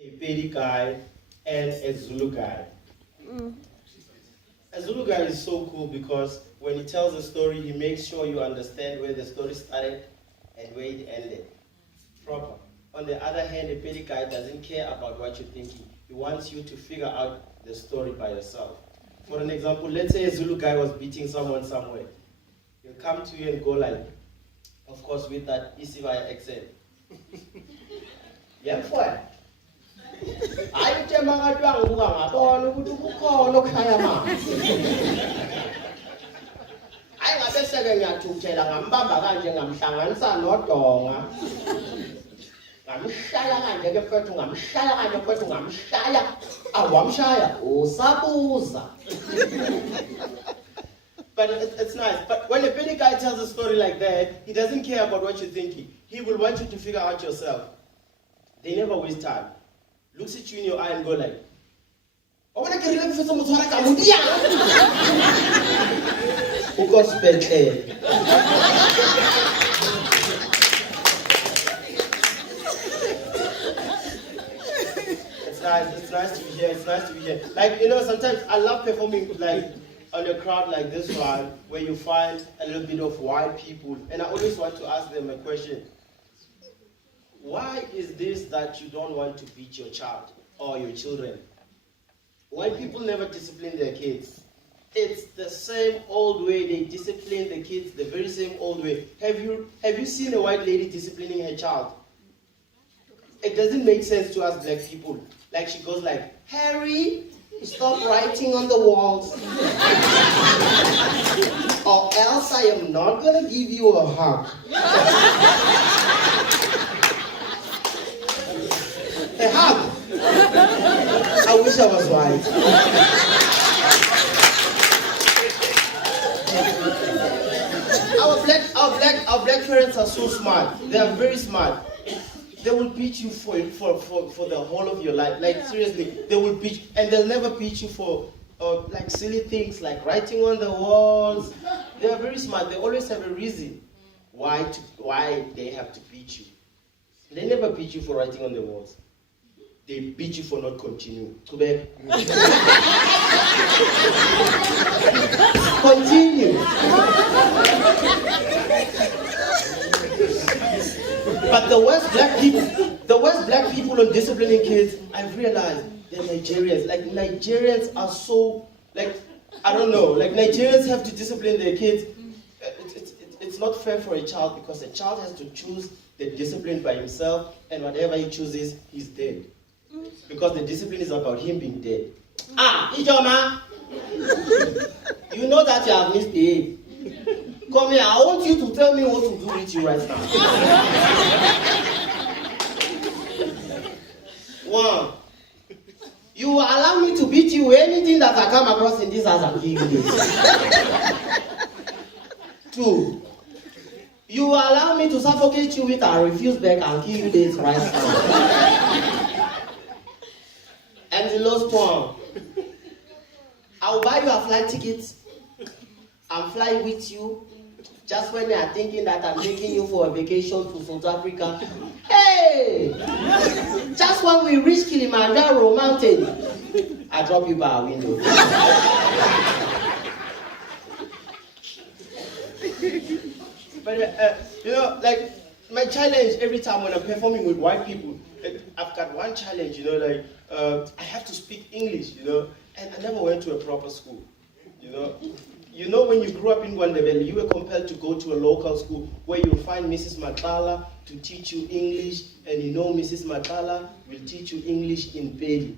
a Pedi guy and a Zulu guy. A Zulu guy is so cool because when he tells a story, he makes sure you understand where the story started and where it ended. Proper. On the other hand, a Pedi guy doesn't care about what you're thinking. He wants you to figure out the story by yourself. For an example, let's say a Zulu guy was beating someone somewhere. He'll come to you and go like, of course with that Isivaya accent. Yeah, for I tell my young I got a second year to tell I'm Bamba I'm Shangansa, not Donga. I'm Shaya and the Pertung, I'm Shaya and the Pertung, I'm Shaya. I'm Shaya, oh Sabuza. But it's nice. But when a Pedi guy tells a story like that, he doesn't care about what you're thinking. He will want you to figure out yourself. They never waste time. Looks at you in your eye and go like, I want to get rid of some Kamudia. Who got spent air? It's nice to be here. It's nice to be here. Like, you know, sometimes I love performing like on a crowd like this one, where you find a little bit of white people, and I always want to ask them a question. Why is this that you don't want to beat your child or your children? White people never discipline their kids. It's the same old way they discipline the kids, the very same old way. Have you seen a white lady disciplining her child? It doesn't make sense to us black people. Like she goes like, Harry, stop writing on the walls. Or else I am not going to give you a hug. A hug. I wish I was white. Our black parents are so smart. They are very smart. They will beat you for the whole of your life. Like seriously, they will beat, and they'll never beat you for like silly things like writing on the walls. They are very smart. They always have a reason why they have to beat you. They never beat you for writing on the walls. They beat you for not continuing. Continue. But the worst black people on disciplining kids, I've realized they're Nigerians. Like Nigerians are so, like, I don't know, like Nigerians have to discipline their kids. It's not fair for a child because a child has to choose the discipline by himself, and whatever he chooses, he's dead. Because the discipline is about him being dead. Ijoma, you know that you have misbehaved. Come here, I want you to tell me what to do with you right now. 1, you allow me to beat you anything that I come across in this house and kill you. 2, you allow me to suffocate you with a refuse bag and kill you this right now. And the last one, I'll buy you a flight ticket and fly with you just when you are thinking that I'm taking you for a vacation to South Africa. Hey! Just when we reach Kilimanjaro mountain, I drop you by a window. But, you know, like, my challenge every time when I'm performing with white people, I've got one challenge, you know, like, I have to speak English, you know, and I never went to a proper school, you know. You know, when you grew up in Guandebele, you were compelled to go to a local school where you'll find Mrs. Matala to teach you English, and you know Mrs. Matala will teach you English in Pedi.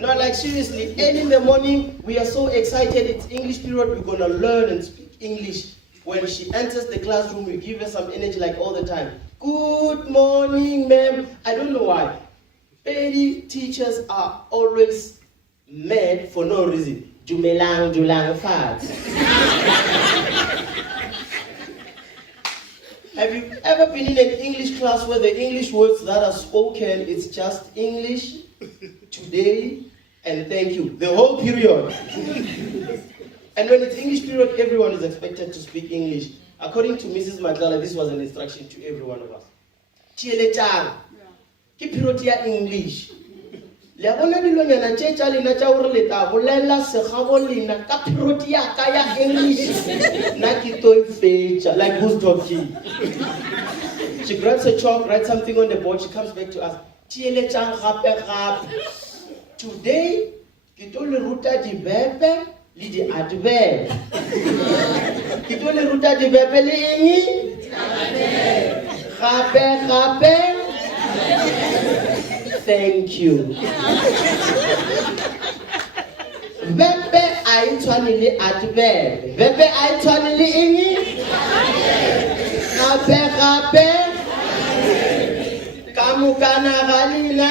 No, like seriously, early in the morning, we are so excited, it's English period, we're gonna learn and speak English. When she enters the classroom, we give her some energy like all the time. Good morning, ma'am. I don't know why. Pedi teachers are always mad for no reason. Julang fat. Have you ever been in an English class where the English words that are spoken, it's just English, today, and thank you, the whole period? And when it's English period, everyone is expected to speak English. According to Mrs. Magdala, this was an instruction to every one of us. ke PROTEA English. Le bona dilonyana tše tša lena tša gore le tla bolela segabo lena ka PROTEA ka ya English. Na ke to fetša, like who's talking? She grabs a chalk, writes something on the board, she comes back to us. Tieletšang gape. Today, ke to le ruta dibepe le di-adverb. Ke to le ruta dibepe le eng? Gape. Thank you. Bepe a e tshwane le adverb. Bepe a e tshwane le eng? Gape. Ka mokana ga lena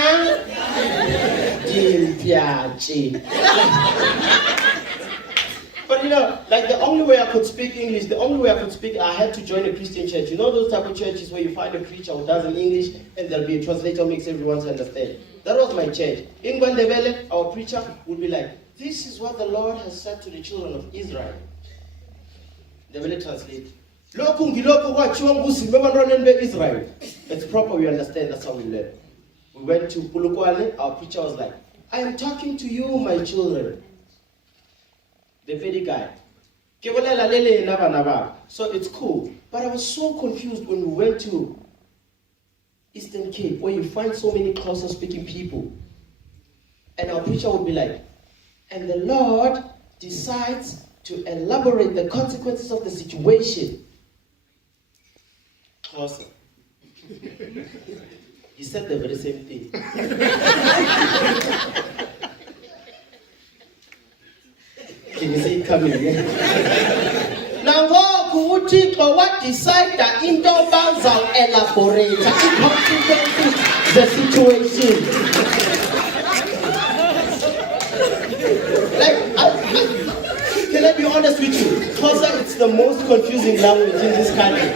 dimpiatše. But you know, like the only way I could speak English, I had to join a Christian church. You know those type of churches where you find a preacher who does in English and there'll be a translator who makes everyone to understand. That was my church. In Gwandebele, our preacher would be like, this is what the Lord has said to the children of Israel. Ndebele translate. Israel. It's proper, we understand, that's how we learn. We went to Pulukwane, our preacher was like, I am talking to you, my children. The very guy. So it's cool. But I was so confused when we went to Eastern Cape, where you find so many Xhosa speaking people. And our preacher would be like, and the Lord decides to elaborate the consequences of the situation. Xhosa. He said the very same thing. Can you see it coming? Now, what decide that into bounds will elaborate the situation. Can I be honest with you? Xhosa, it's the most confusing language in this country.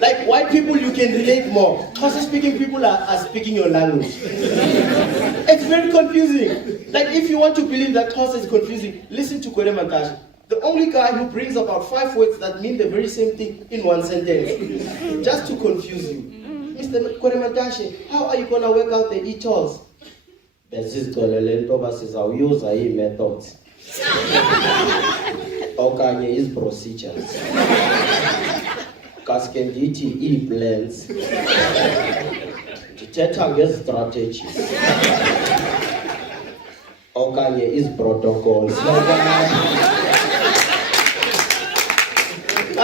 Like white people, you can relate more. Xhosa speaking people are speaking your language. It's very confusing. Like if you want to believe that Xhosa is confusing, listen to Kwere Mantashe. The only guy who brings about 5 words that mean the very same thing in one sentence. Just to confuse you. Mr. Kwere Mantashe, how are you going to work out the e-tolls? Sizawuza ii-methods. Okanye is procedures. Kaske ndithi ii-plans. Ndithetha ngezi-strategies. Okanye is protocols.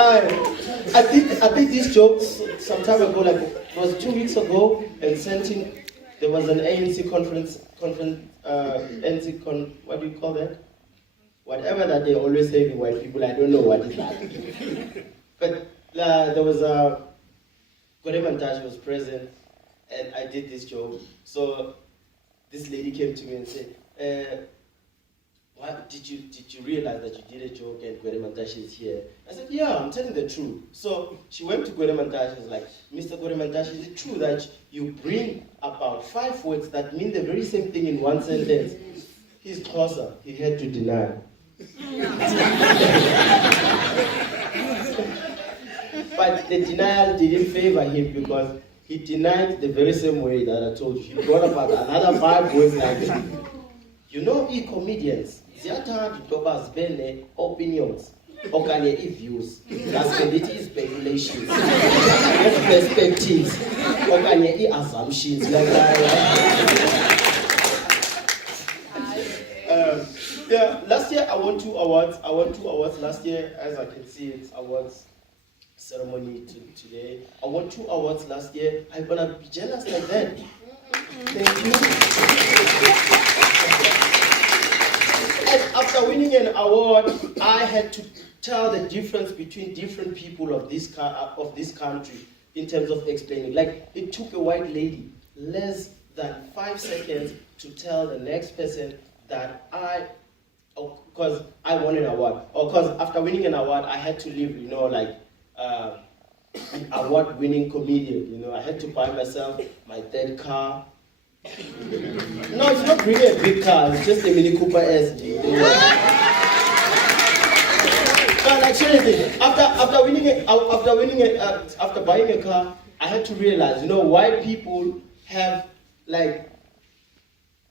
I did this joke some time ago, like it was 2 weeks ago, and there was an ANC conference, what do you call that? Whatever that they always say to white people, I don't know what it's like. But there was Kwere Mantashe was present, and I did this joke. So this lady came to me and said, "What did you realize that you did a joke and Kwere Mantashe is here?" I said, "Yeah, I'm telling the truth." So she went to Kwere Mantashe and was like, "Mr. Kwere Mantashe, is it true that you bring about 5 words that mean the very same thing in one sentence?" He's Xhosa. He had to deny. But the denial didn't favor him because he denied the very same way that I told you. He brought about another 5 words like that. You know, comedians, ziyathanda ukuba zibe opinions okanye views. Gaskenditi is speculations, perspectives, okanye assumptions like that. Yeah, last year I won 2 awards. I won 2 awards last year, as I can see it's awards ceremony today. I won 2 awards last year. I'm gonna be jealous like that. Thank you. And after winning an award, I had to tell the difference between different people of this country in terms of explaining. Like it took a white lady less than 5 seconds to tell the next person that because I won an award, or because after winning an award, I had to live, like an award-winning comedian. I had to buy myself my 3rd car. No, it's not really a big car. It's just a Mini Cooper SD. No, like seriously, after buying a car, I had to realize, white people have,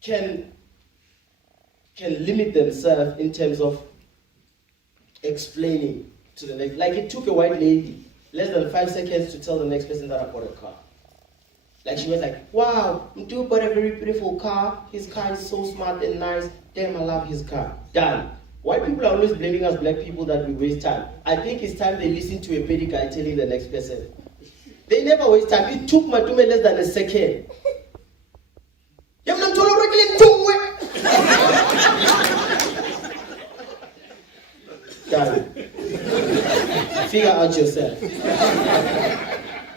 can limit themselves in terms of explaining to the next. Like, it took a white lady less than 5 seconds to tell the next person that I bought a car. Like, she was like, wow, Mdu bought a very beautiful car. His car is so smart and nice. Damn, I love his car. Done. White people are always blaming us black people that we waste time. I think it's time they listen to a petty guy telling the next person. They never waste time. It took Matume less than a second. Done. Figure out yourself.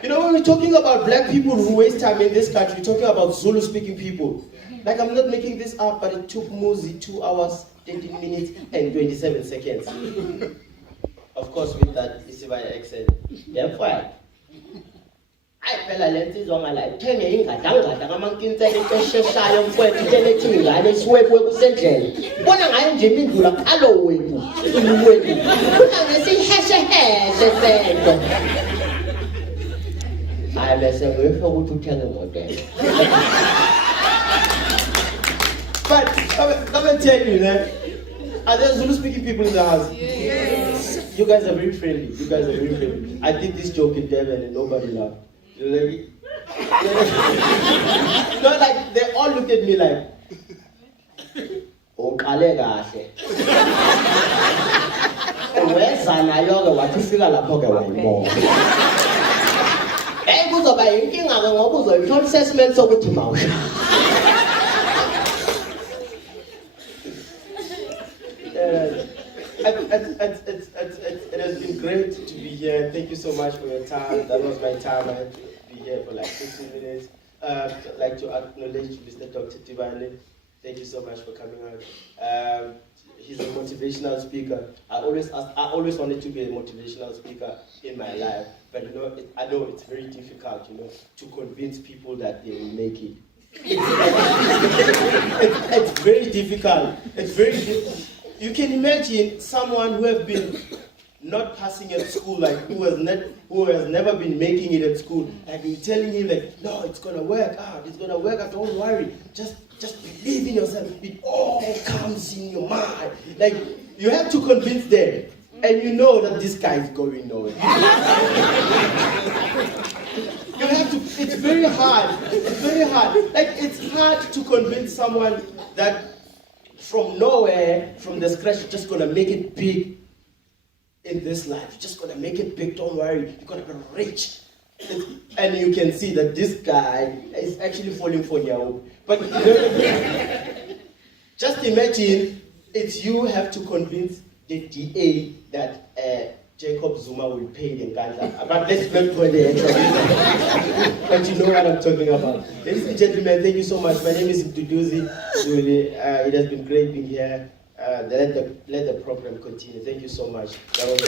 When we're talking about black people who waste time in this country, we're talking about Zulu-speaking people. Like, I'm not making this up, but it took Muzi 2 hours, 13 minutes, and 27 seconds. Of course, with that Isibai accent. Yeah, fine. I fell a lens on my life. 10 years, I'm going to shy of what to tell it to you. I just swear with Central. When I'm Jimmy, you are Halloween. I'm saying, I'm a seven to tell them what they. But come and tell you that are there Zulu-speaking people in the house? Yes. You guys are very friendly. I did this joke in Devon and nobody laughed. No, like, they all look at me like, oh, Kalegache. Where's Sana Yoga? What you feel like one more? Hey, who's a banking? I'm going to assessments over to mouth. It has been great to be here. Thank you so much for your time. That was my time. I had to be here for like 15 minutes. I'd like to acknowledge Mr. Dr. Tibane. Thank you so much for coming out. He's a motivational speaker. I always wanted to be a motivational speaker in my life, but I know it's very difficult, to convince people that they will make it. It's very difficult. It's very difficult. You can imagine someone who has been not passing at school, like who has never been making it at school, and you're telling him like, no, it's gonna work out, don't worry, just believe in yourself. It all comes in your mind. Like, you have to convince them, and you know that this guy is going nowhere. You have to. It's very hard. Like, it's hard to convince someone that from nowhere, from the scratch, you're just gonna make it big in this life. You're just gonna make it big, don't worry, you're gonna be rich. And you can see that this guy is actually falling for you. But just imagine it's you have to convince the DA that Jacob Zuma will pay the Nkandla. But let's not go there. But you know what I'm talking about. Ladies and gentlemen, thank you so much. My name is Mduduzi. It has been great being here. Let the program continue. Thank you so much. That was